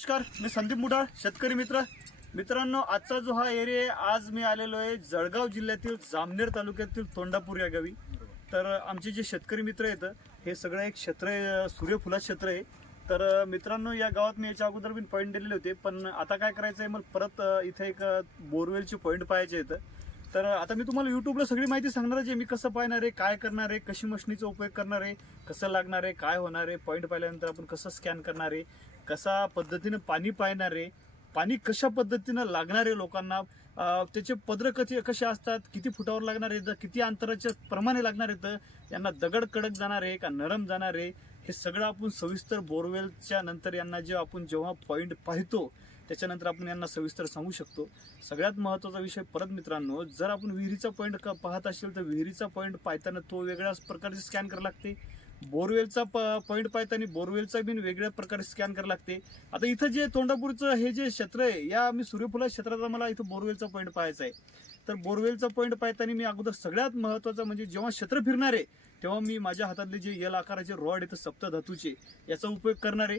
नमस्कार, मी संदीप मुडाळ, शेतकरी मित्रांनो, आजचा जो हा एरिया आहे, आज मी आलेलो आहे जळगाव जिल्ह्यातील जामनेर तालुक्यातील तोंडापूर या गावी. तर आमचे जे शेतकरी मित्र आहेत हे सगळं एक क्षेत्र आहे, सूर्यफुलाचं क्षेत्र आहे. तर मित्रांनो, या गावात मी याच्या अगोदर पण पॉईंट दिलेले होते, पण आता काय करायचं आहे, मला परत इथे एक बोरवेलचे पॉईंट पाहायचे आहेत. तर आता मी तुम्हाला युट्यूबला सगळी माहिती सांगणार आहे, मी कसं पाहणार आहे, काय करणार आहे, कशी मशीनीचा उपयोग करणार आहे, कसं लागणार आहे, काय होणार आहे, पॉईंट पाहिल्यानंतर आपण कसं स्कॅन करणार आहे, कशा पद्धतीने पाणी पाहणार आहे, पाणी कशा पद्धतीनं लागणार आहे लोकांना, त्याचे पदर कसे असतात, किती फुटावर लागणार आहे, किती अंतराच्या प्रमाणे लागणार आहेत, यांना दगड कडक जाणार आहे का नरम जाणार आहे, हे सगळं आपण सविस्तर बोरवेलच्या नंतर यांना जेव्हा पॉईंट पाहतो त्याच्यानंतर आपण यांना सविस्तर सांगू शकतो. सगळ्यात महत्त्वाचा विषय परत मित्रांनो, जर आपण विहिरीचा पॉईंट पाहत असेल तर विहिरीचा पॉईंट पाहताना तो वेगळ्याच प्रकारे स्कॅन करायला लागते. बोरवेलचा पॉईंट पाहताना बोरवेलचा बिन वेगळ्या प्रकारे स्कॅन करायला लागते. आता इथं जे तोंडापूरचं हे जे क्षेत्र आहे, या मी सूर्यफुला क्षेत्राचा मला इथं बोरवेलचा पॉईंट पाहायचा आहे. तर बोरवेलचा पॉईंट पाहताना मी अगोदर सगळ्यात महत्त्वाचं म्हणजे जेव्हा क्षेत्र फिरणार आहे तेव्हा मी माझ्या हातातले जे एल आकाराचे रॉड आहेत सप्तधातूचे याचा उपयोग करणार आहे.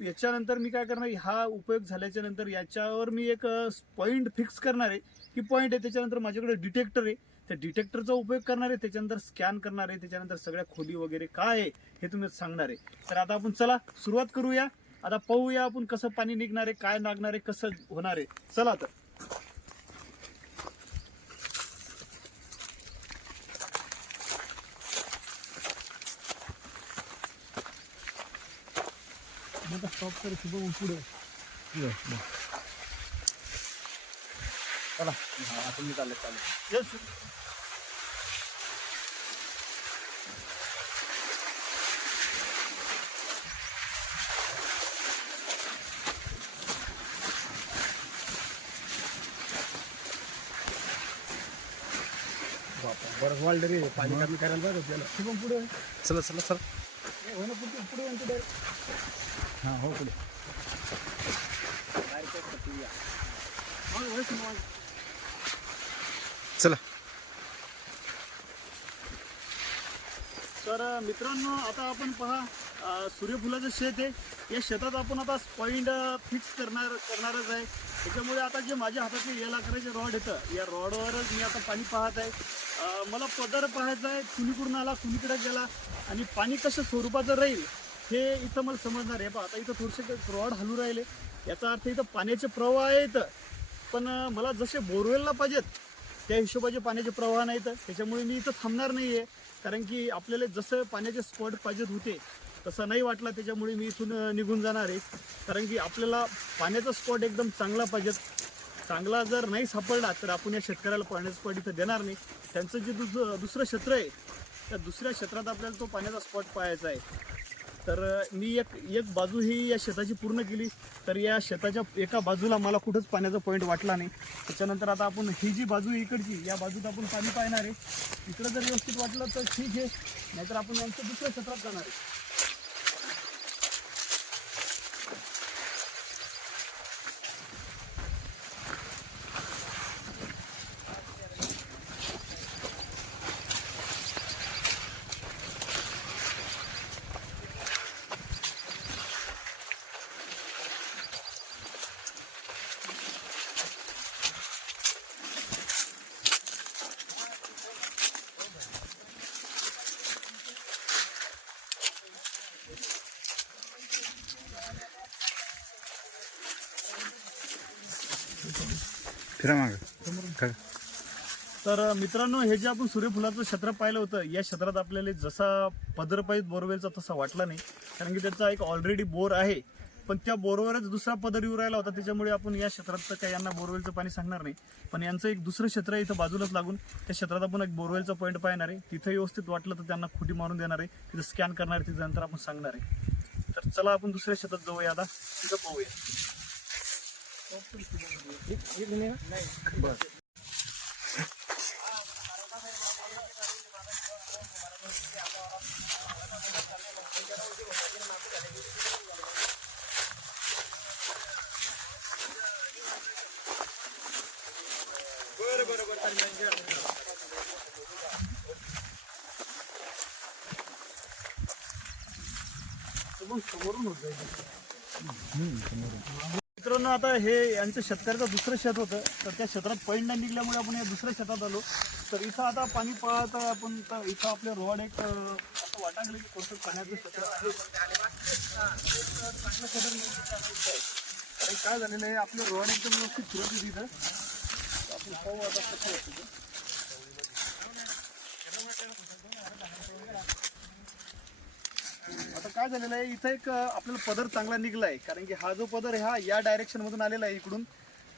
याच्यानंतर मी काय करणार, हा उपयोग झाल्याच्या नंतर याच्यावर मी एक पॉईंट फिक्स करणार आहे की पॉईंट आहे. त्याच्यानंतर माझ्याकडे डिटेक्टर आहे, त्या डिटेक्टरचा उपयोग करणार आहे, त्याच्यानंतर स्कॅन करणार आहे, त्याच्यानंतर सगळ्या खोली वगैरे काय आहे हे तुम्ही सांगणार आहे. तर आता आपण चला सुरुवात करूया. आता पाहूया आपण कसं पाणी निघणार आहे, काय लागणार आहे, कसं होणार आहे. चला तर स्टॉप कर शुभम पुढे चला. आपण चालेल येस. बरं वाढलं रे, पाणी कमी करायला बरं त्याला. शुभम पुढे चला चला चला. हो ना, पुढे हां हो पुढे. चला. तर मित्रांनो, आता आपण पहा, सूर्यफुलाचं शेत आहे. या शेतात आपण आता पॉईंट फिक्स करणारच आहे. त्याच्यामुळे आता जे माझ्या हातातले एल आकाराचे रॉड येतं, या रॉडवरच मी आता पाणी पाहत आहे. मला पदर पाहायचा आहे, कुणीकडून आला कुणीकडे गेला आणि पाणी कशा स्वरूपाचं राहील हे इथं मला समजणार आहे. आता इथं थोडेसे रॉड हलू राहिले, याचा अर्थ इथं पाण्याचे प्रवाह आहेत, पण मला जसे बोरवेलला पाहिजेत त्या हिशोबाचे पाण्याचे प्रवाह नाहीत. त्याच्यामुळे मी इथं थांबणार नाही आहे, कारण की आपल्याला जसं पाण्याचे स्पॉट पाहिजेत होते तसं नाही वाटला, त्याच्यामुळे मी इथून निघून जाणार आहे. कारण की आपल्याला पाण्याचा स्पॉट एकदम चांगला पाहिजे. चांगला जर नाही सापडला तर आपण या शेतकऱ्याला पाण्याचा स्पॉट इथं देणार नाही. त्यांचं जे दुसरं क्षेत्र आहे त्या दुसऱ्या क्षेत्रात आपल्याला तो पाण्याचा स्पॉट पाहायचा आहे. तर मी एक बाजू ही या शेताची पूर्ण केली, तर या शेताच्या एका बाजूला मला कुठंच पाण्याचा पॉईंट वाटला नाही. त्याच्यानंतर आता आपण ही जी बाजू आहे इकडची, या बाजूत आपण पाणी पाहणार आहे. इकडं जर व्यवस्थित वाटलं तर ठीक आहे, नाहीतर आपण यांच्या दुसऱ्या क्षेत्रात जाणार आहे. फिरा मागं. तर मित्रांनो, हे जे आपण सूर्यफुलाचं क्षेत्र पाहिलं होतं, या क्षेत्रात आपल्याला जसा पदर पाहिजे बोरवेलचा तसा वाटला नाही, कारण की त्याचा एक ऑलरेडी बोर आहे, पण त्या बोरवरच दुसरा पदर येऊ राहिला होता. त्याच्यामुळे आपण या क्षेत्रात तर काही यांना बोरवेलचं पाणी सांगणार नाही, पण यांचं एक दुसरं क्षेत्र आहे इथं बाजूलाच लागून, त्या क्षेत्रात आपण एक बोरवेलचा पॉईंट पाहणार आहे. तिथं व्यवस्थित वाटलं तर त्यांना खुटी मारून देणार आहे, तिथं स्कॅन करणार आहे, तिथं नंतर आपण सांगणार आहे. तर चला आपण दुसऱ्या शेतात जाऊया, आता तिथं पाहूया. बस. समोरून होत जाईल. मित्रांनो आता हे यांचं शेतकऱ्याचं दुसरं शेत होतं, तर त्या क्षेत्रात पॉईंट नाही निघल्यामुळे आपण या दुसऱ्या शेतात आलो. तर इथं आता पाणी पळत आपण तर इथं आपले रोड एक असं वाटायला की कोणतं पाण्याचं क्षेत्र आहे. चांगलं क्षेत्र नाही. आणि काय झालेलं आहे, आपलं रोड एकदम व्यवस्थित फिरत होती इथं. तर आपण पाहू आता कसं होतं ते. आता काय झालेलं आहे, इथं एक आपल्याला पदर चांगला निघला आहे, कारण की हा जो पदर आहे हा या डायरेक्शन मधून आलेला आहे इकडून.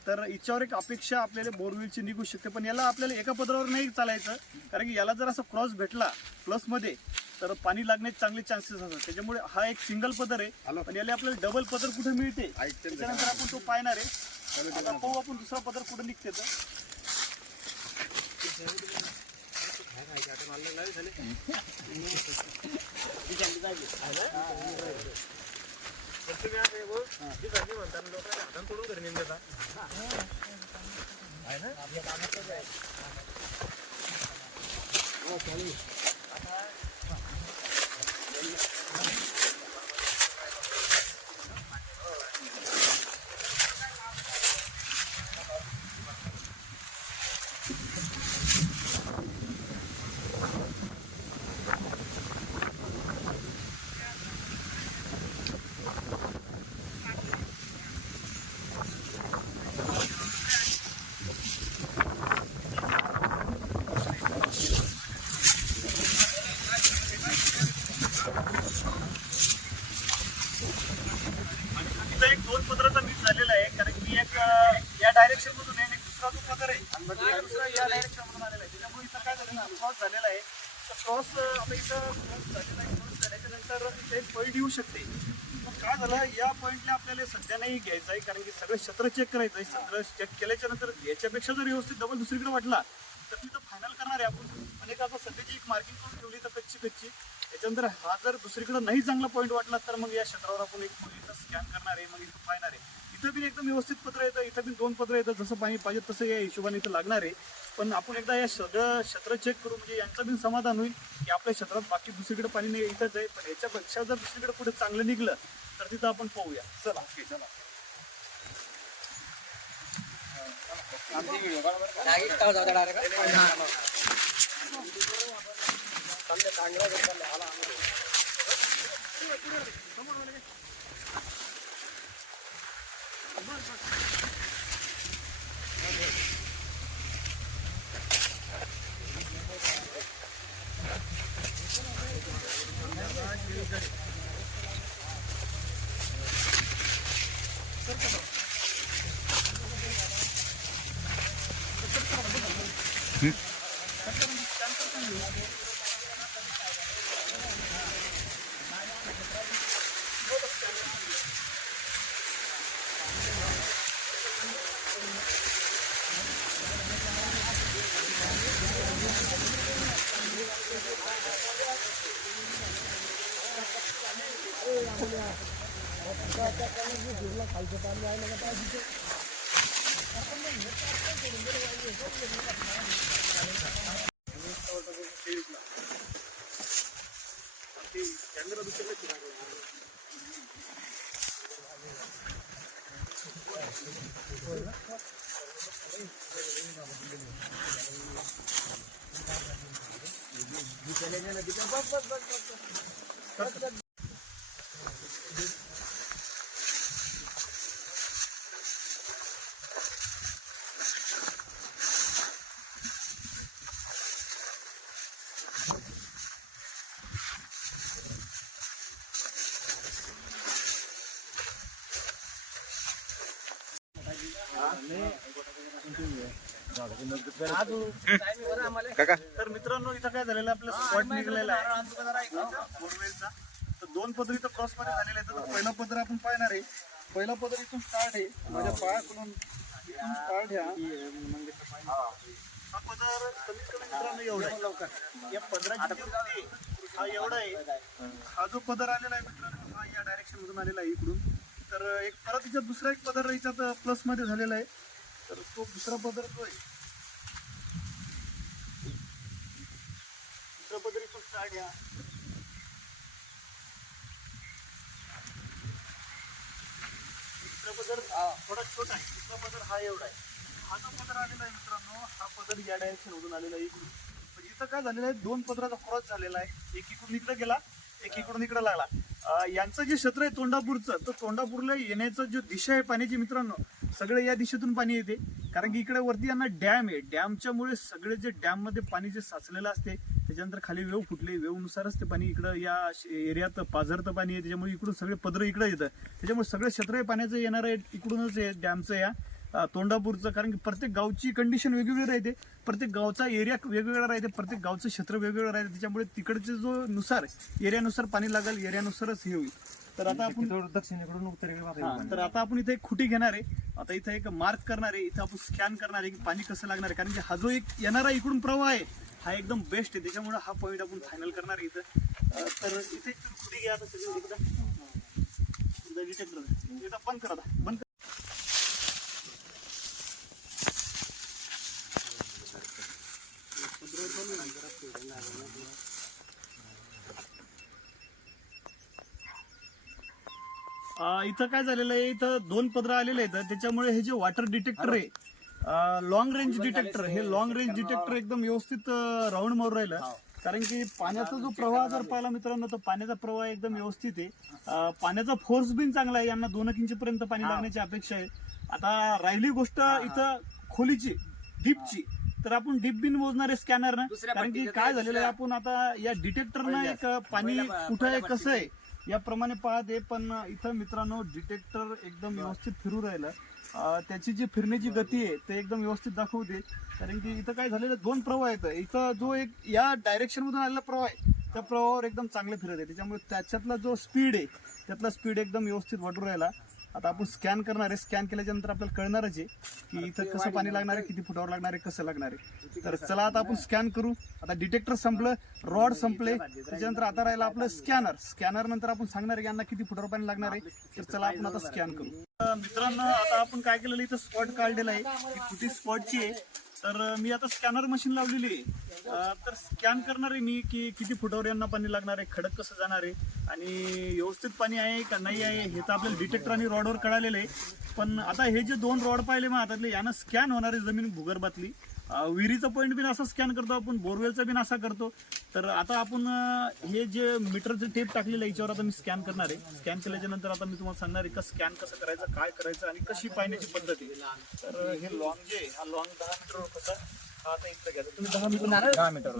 तर याच्यावर एक अपेक्षा आपल्याला बोरवेलची निघू शकते, पण याला आपल्याला एका पदरावर नाही चालायचं, कारण की याला जर असं क्रॉस भेटला प्लसमध्ये तर पाणी लागण्याचे चांगले चान्सेस असतात. त्याच्यामुळे हा एक सिंगल पदर आहे, पण याला आपल्याला डबल पदर कुठे मिळते त्याच्यानंतर आपण तो पाहणार आहे. आता पाहू आपण दुसरा पदर कुठे निघते तर. इथं एक दोन पदराचा मिस झालेला आहे, कारण की एक या डायरेक्शन मधून आहे आणि दुसरा जो पदर आहे दुसरा या डायरेक्शन मधून आलेला आहे. त्याच्यामुळे इथं काय झालं ना, क्रॉस झालेला आहे. तर क्रॉस आता इथं क्रॉस झालेला आहे. क्रॉस झाल्याच्या नंतर इथे एक पॉईंट येऊ शकते. पण काय झालं, या पॉईंटला आपल्याला सध्या नाही घ्यायचं आहे, कारण की सगळं क्षेत्र चेक करायचं आहे. क्षेत्र चेक केल्याच्या नंतर याच्यापेक्षा जर व्यवस्थित डबल दुसरीकडे वाटला तर तिथं फायनल करणार आहे आपण. म्हणजे का आता सध्याची एक मार्किंग करून ठेवली तर कच्ची. त्याच्यानंतर हा जर दुसरीकडे नाही चांगला पॉईंट वाटला तर मग या क्षेत्रावर आपण एक मग इथं स्कॅन करणार आहे, मग इथं पाहणार आहे. इथं बी एकदम व्यवस्थित पत्र येतं, इथं बी दोन पत्र येतं, जसं पाणी पाहिजे तसं या हिशोबाने इथं लागणार आहे. पण आपण एकदा या सगळं क्षेत्र चेक करू, म्हणजे यांचं बी समाधान होईल की आपल्या क्षेत्रात बाकी दुसरीकडे पाणी नाही, इथंच आहे. पण याच्यापेक्षा जर दुसरीकडे कुठे चांगलं निघलं तर तिथं आपण पाहूया. चला चला. काका तर मित्रांनो, इथं काय झालेलं आपलं स्पॉट निघलेला आहे बोरवेलचा. तर दोन पदर इथं क्रॉस मध्ये झालेले आहेत. तर पहिला पदर आपण पाहणार आहे. पहिला पदर इथून स्टार्ट आहे, माझ्या पायाकडून इथून स्टार्ट ह्या हा पदर कमीत कमी मित्रांनो एवढा आहे. या पदराची जी रुंदी हा एवढा आहे. हा जो पदर आलेला आहे मित्रांनो, हा या डायरेक्शन मधून आलेला आहे इकडून. तर एक परत याच्यात दुसरा एक पदर याच्यात प्लस मध्ये झालेला आहे. तर तो दुसरा पदर जो आहे, दुसरा पदर इथून स्टार्ट घ्या. पदर थोडा छोटा आहे, इथला पदर हा एवढा आहे. हा जो पदर आलेला आहे मित्रांनो, हा पदर या डायरेक्शन मधून आलेला आहे इकडून. पण इथं काय झालेलं आहे, दोन पदराचा क्रॉस झालेला आहे. एक इकडून इकडे गेला, एक इकडून इकडे लागला. यांचं जे क्षेत्र आहे तोंडापूरचं, तर तोंडापूरला येण्याचं जो दिशा आहे पाण्याची मित्रांनो, सगळे या दिशेतून पाणी येते. कारण की इकडे वरती यांना डॅम आहे. डॅमच्यामुळे सगळे जे डॅम मध्ये पाणी जे साचलेलं असते, त्याच्यानंतर खाली वेव फुटले, वेवनुसारच ते पाणी इकडं या एरियात पाझरतं पाणी आहे. त्याच्यामुळे इकडून सगळे पदर इकडे येतं. त्याच्यामुळे सगळे क्षेत्र आहे पाण्याचं येणार आहे इकडूनच आहे डॅमचं या तोंडापूरचं. कारण की प्रत्येक गावची कंडिशन वेगवेगळी राहते, प्रत्येक गावचा एरिया वेगवेगळा राहते, प्रत्येक गावचं क्षेत्र वेगवेगळं राहते. त्याच्यामुळे तिकडचे जो नुसार एरियानुसार पाणी लागेल, एरियानुसारच हे होईल. तर आता आपण दक्षिणेकडून उत्तरेकडे तर आता आपण इथे एक खुटी घेणार आहे. आता इथे एक मार्क करणार आहे, इथे आपण स्कॅन करणार आहे की पाणी कसं लागणार आहे. कारण की हा जो एक येणारा इकडून प्रवाह आहे हा एकदम बेस्ट आहे. त्याच्यामुळे हा पॉईंट आपण फायनल करणार आहे इथं. तर इथे खुटी घ्या आता सगळं एकदा डिटेक्टर इथं बंद करा, बंद. इथं काय झालेलं आहे, इथं दोन पदर आलेले आहेत. त्याच्यामुळे हे जे वॉटर डिटेक्टर आहे, लॉंग रेंज डिटेक्टर, हे लॉंग रेंज डिटेक्टर एकदम व्यवस्थित राऊंड मारून राहिलं. कारण की पाण्याचा जो प्रवाह जर पाहिला मित्रांनो, तर पाण्याचा प्रवाह एकदम व्यवस्थित आहे. पाण्याचा फोर्स बिन चांगला आहे. यांना 2 इंच पर्यंत पाणी लागण्याची अपेक्षा आहे. आता राहिली गोष्ट इथं खोलीची, डीपची, तर आपण डीप बिन मोजणार आहे स्कॅनरनं. कारण की काय झालेलं आहे, आपण आता या डिटेक्टरनं एक पाणी कुठं आहे कसं आहे याप्रमाणे पाहते. पण इथं मित्रांनो डिटेक्टर एकदम व्यवस्थित फिरू राहिलं. त्याची जी फिरण्याची गती आहे ते एकदम व्यवस्थित दाखवते. कारण की इथं काय झालेलं, दोन प्रवाह आहेत. इथं जो एक या डायरेक्शन मधून आलेला प्रवाह आहे, त्या प्रवाहावर एकदम चांगले फिरत आहे. त्याच्यामुळे त्याच्यातला जो स्पीड आहे, त्यातला स्पीड एकदम व्यवस्थित वाढून राहिला. आता आपण स्कॅन करणार आहे. स्कॅन केल्याच्या नंतर आपल्याला कळणारच आहे की इथं कसं पाणी लागणार आहे, किती फुटावर लागणार आहे, कसं लागणार आहे. तर चला आता आपण स्कॅन करू. आता डिटेक्टर संपलं, रॉड संपले, त्याच्यानंतर आता राहिलं आपलं स्कॅनर. स्कॅनर नंतर आपण सांगणार की यांना किती फुटावर पाणी लागणार आहे. तर चला आपण आता स्कॅन करू. मित्रांनो आता आपण काय केलेलं, इथं स्पॉट काढलेला आहे, ही कुठे स्पॉटची आहे. तर मी आता स्कॅनर मशीन लावलेली आहे. तर स्कॅन करणार आहे मी की किती फुटावर यांना पाणी लागणार आहे, खडक कसं जाणार आहे आणि व्यवस्थित पाणी आहे का नाही आहे, हे तर आपल्याला डिटेक्टर आणि रॉडवर कळालेलं आहे. पण आता हे जे 2 रॉड पाहिले मग हातातले, यांना स्कॅन होणार आहे जमीन भूगर्भातली. विहिरीचा पॉईंट बिन असा स्कॅन करतो आपण, बोरवेलचा बिन असा करतो. तर आता आपण हे जे मीटरचं टेप टाकलेलं आहे याच्यावर आता मी स्कॅन करणार आहे. स्कॅन केल्याच्या नंतर आता मी तुम्हाला सांगणार आहे का स्कॅन कसं करायचं, काय करायचं आणि कशी पाहण्याची पद्धत आहे. तर हे लॉंग जे हा लॉंग 10 मीटर होता, हा आता इथं घ्या. तुम्ही 10 मीटर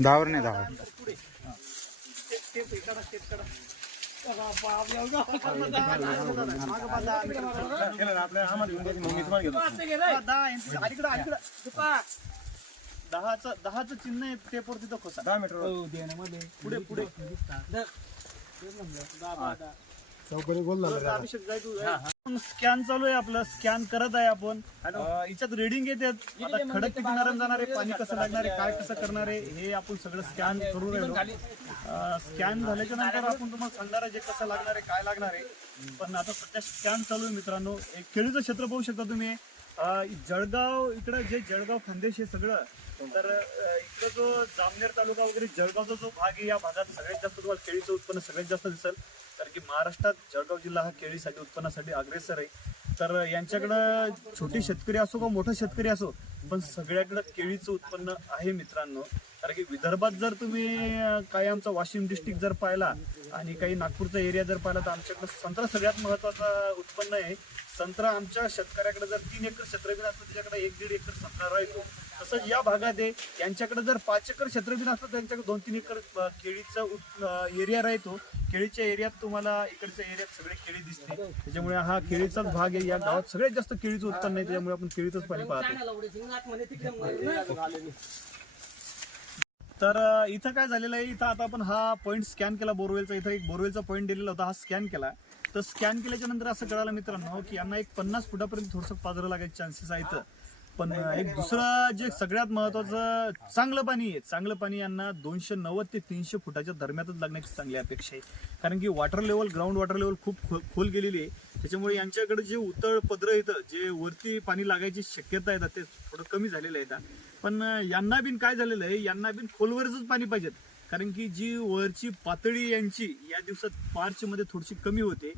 दहावर नाही दहा. दहाचं चिन्ह आहे टेपवर, तिथं खोसा 10 मीटर पुढे पुढे. स्कॅन चालू आहे आपलं, स्कॅन करत आहे आपण. याच्यात रिडिंग येतात. आता खडक किती नरम जाणार आहे, पाणी कसं लागणार आहे, काय कसं करणार आहे, हे आपण सगळं स्कॅन करू राहिलो. स्कॅन झाल्याच्या नंतर आपण तुम्हाला सांगणार आहे जे कसं लागणार आहे, काय लागणार आहे. पण आता सध्या स्कॅन चालू आहे मित्रांनो. एक केळीचं क्षेत्र पाहू शकता तुम्ही. जळगाव, इकडं जे जळगाव खानदेश हे सगळं, तर इकडं जो जामनेर तालुका वगैरे जळगावचा जो भाग आहे, या भागात सगळ्यात जास्त तुम्हाला केळीचं उत्पन्न सगळ्यात जास्त दिसेल. कारण की महाराष्ट्रात जळगाव जिल्हा हा केळीसाठी उत्पन्नासाठी अग्रेसर आहे. तर यांच्याकडं छोटे शेतकरी असो का मोठा शेतकरी असो, पण सगळ्याकडं केळीचं उत्पन्न आहे मित्रांनो. कारण की विदर्भात जर तुम्ही काही आमचा वाशिम डिस्ट्रिक्ट जर पाहिला आणि काही नागपूरचा एरिया जर पाहिला, तर आमच्याकडे संत्रा सगळ्यात महत्वाचा उत्पन्न आहे. संत्रा आमच्या शेतकऱ्याकडे जर 3 एकर क्षेत्र बिन असतं, त्याच्याकडे 1-1.5 एकर संत्रा राहतो. तसंच या भागात आहे, यांच्याकडे जर 5 एकर क्षेत्र बिन असतं, त्यांच्याकडे 2-3 एकर केळीचा एरिया राहतो. केळीच्या एरियात तुम्हाला इकडच्या एरियात सगळे केळी दिसते. त्याच्यामुळे हा केळीचाच भाग आहे. या गावात सगळ्यात जास्त केळीचं उत्पन्न आहे, त्याच्यामुळे आपण केळीचंच पाणी पाहतो. तर इथं काय झालेलं आहे, इथं आता आपण हा पॉईंट स्कॅन केला बोरवेलचा. इथं एक बोरवेलचा पॉईंट दिलेला होता, हा स्कॅन केला. तर स्कॅन केल्याच्या नंतर असं कळालं मित्रांनो की यांना एक 50 फुटापर्यंत थोडंसं पाजरं लागायचे चान्सेस आहेत. पण एक दुसरं जे सगळ्यात महत्वाचं चांगलं पाणी आहे. चांगलं पाणी यांना 290 ते 300 फुटाच्या दरम्यानच लागण्याची चांगली अपेक्षा आहे. कारण की water level, ground water level खूप खोल गेलेली आहे. त्याच्यामुळे यांच्याकडे जे उतळ पद्र येतं, जे वरती पाणी लागायची शक्यता आहे ते थोडं कमी झालेलं आहे. पण यांना बिन काय झालेलं आहे, यांना बिन खोलवरच पाणी पाहिजेत. कारण की जी वरची पातळी यांची या दिवसात मार्च मध्ये थोडीशी कमी होते.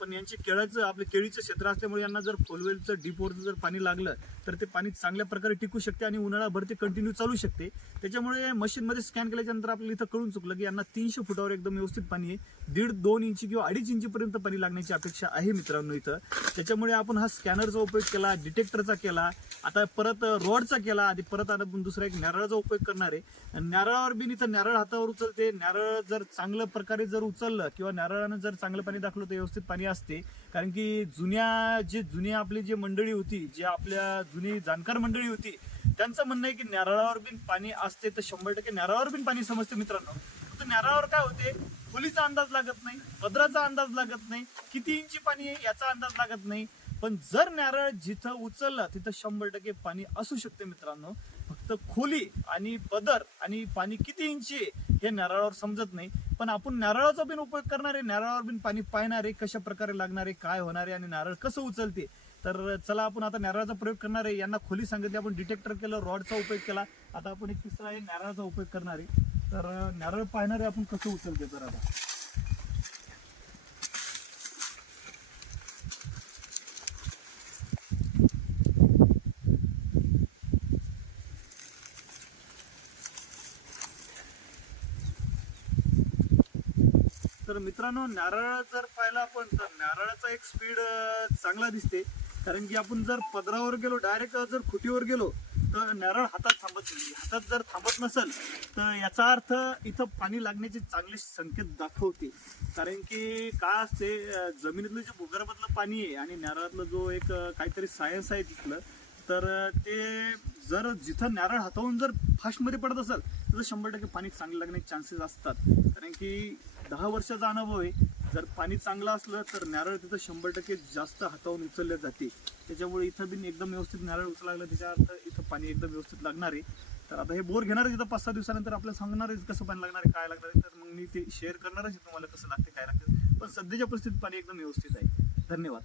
पण यांची केळीचं क्षेत्र असल्यामुळे यांना जर खोलवेलचं डीपवरचं जर पाणी लागलं तर ते पाणी चांगल्या प्रकारे टिकू शकते आणि उन्हाळाभर ते कंटिन्यू चालू शकते. त्याच्यामुळे मशीनमध्ये स्कॅन केल्याच्या नंतर आपल्याला इथं कळून चुकलं की यांना 300 फुटावर एकदम व्यवस्थित पाणी आहे. 1.5-2 इंची किंवा 2.5 इंचीपर्यंत पाणी लागण्याची अपेक्षा आहे मित्रांनो इथं. त्याच्यामुळे आपण हा स्कॅनरचा उपयोग केला, डिटेक्टरचा केला, आता परत रॉडचा केला, आधी परत आपण दुसरा एक नारळाचा उपयोग करणार आहे. नारळावर बिन इथं नारळ हातावर उचलते. नारळ जर चांगल्या प्रकारे जर उचललं किंवा नारळानं जर चांगलं पाणी दाखवलं तर व्यवस्थित पाणी असते. कारण की जुनी आपली जी मंडळी होती, जे आपल्या जुनी जाणकार मंडळी होती, त्यांचं म्हणणं आहे की नारळावर बिन पाणी असते तर 100% नारळावर बिन पाणी समजते मित्रांनो. फक्त नारळावर काय होते, खोलीचा अंदाज लागत नाही, पदराचा अंदाज लागत नाही, किती इंची पाणी आहे याचा अंदाज लागत नाही. पण जर नारळ जिथं उचललं तिथं 100% पाणी असू शकते मित्रांनो. फक्त खोली आणि पदर आणि पाणी किती इंची आहे हे नारळावर समजत नाही. पण आपण नारळाचा बिन उपयोग करणार आहे, नारळावर बिन पाणी पाहणार आहे, कशा प्रकारे लागणार आहे, काय होणार आहे आणि नारळ कसं उचलते. तर चला आपण आता नारळाचा प्रयोग करणार आहे. यांना खोली सांगितली, आपण डिटेक्टर केलं, रॉडचा उपयोग केला. आता आपण एक तिसरा आहे नारळाचा उपयोग करणार आहे. तर नारळ पाहणार आहे आपण कसं उचलते. तर आता तर मित्रांनो, नारळ जर पाहिला आपण तर नारळाचा एक स्पीड चांगला दिसते. कारण की आपण जर पदरावर गेलो, डायरेक्ट जर खुटीवर गेलो तर नारळ हातात थांबत नाही. हातात जर थांबत नसेल तर याचा अर्थ इथं पाणी लागण्याचे चांगले संकेत दाखवते. कारण की काय असते, जमिनीतलं जे भूगर्भातलं पाणी आहे आणि नारळातलं जो एक काहीतरी सायन्स आहे तिथलं, तर ते जर जिथं नारळ हातावून जर फास्टमध्ये पडत असेल तर 100% पाणी चांगलं लागण्याचे चान्सेस असतात. कारण की 10 वर्षाचा अनुभव आहे. जर पाणी चांगलं असलं तर नारळ तिथं 100% जास्त हातावून उचलले जाते. त्याच्यामुळे इथं बिन एकदम व्यवस्थित नारळ उचलायला लागलं, त्याच्या अर्थ इथं पाणी एकदम व्यवस्थित लागणार आहे. तर आता हे बोर घेणार आहे, तिथं 5-6 दिवसानंतर आपल्याला सांगणार आहे कसं पाणी लागणार आहे, काय लागणार आहे. तर मग मी ते शेअर करणारच आहे तुम्हाला कसं लागते, काय लागते. पण सध्याच्या परिस्थितीत पाणी एकदम व्यवस्थित आहे. धन्यवाद.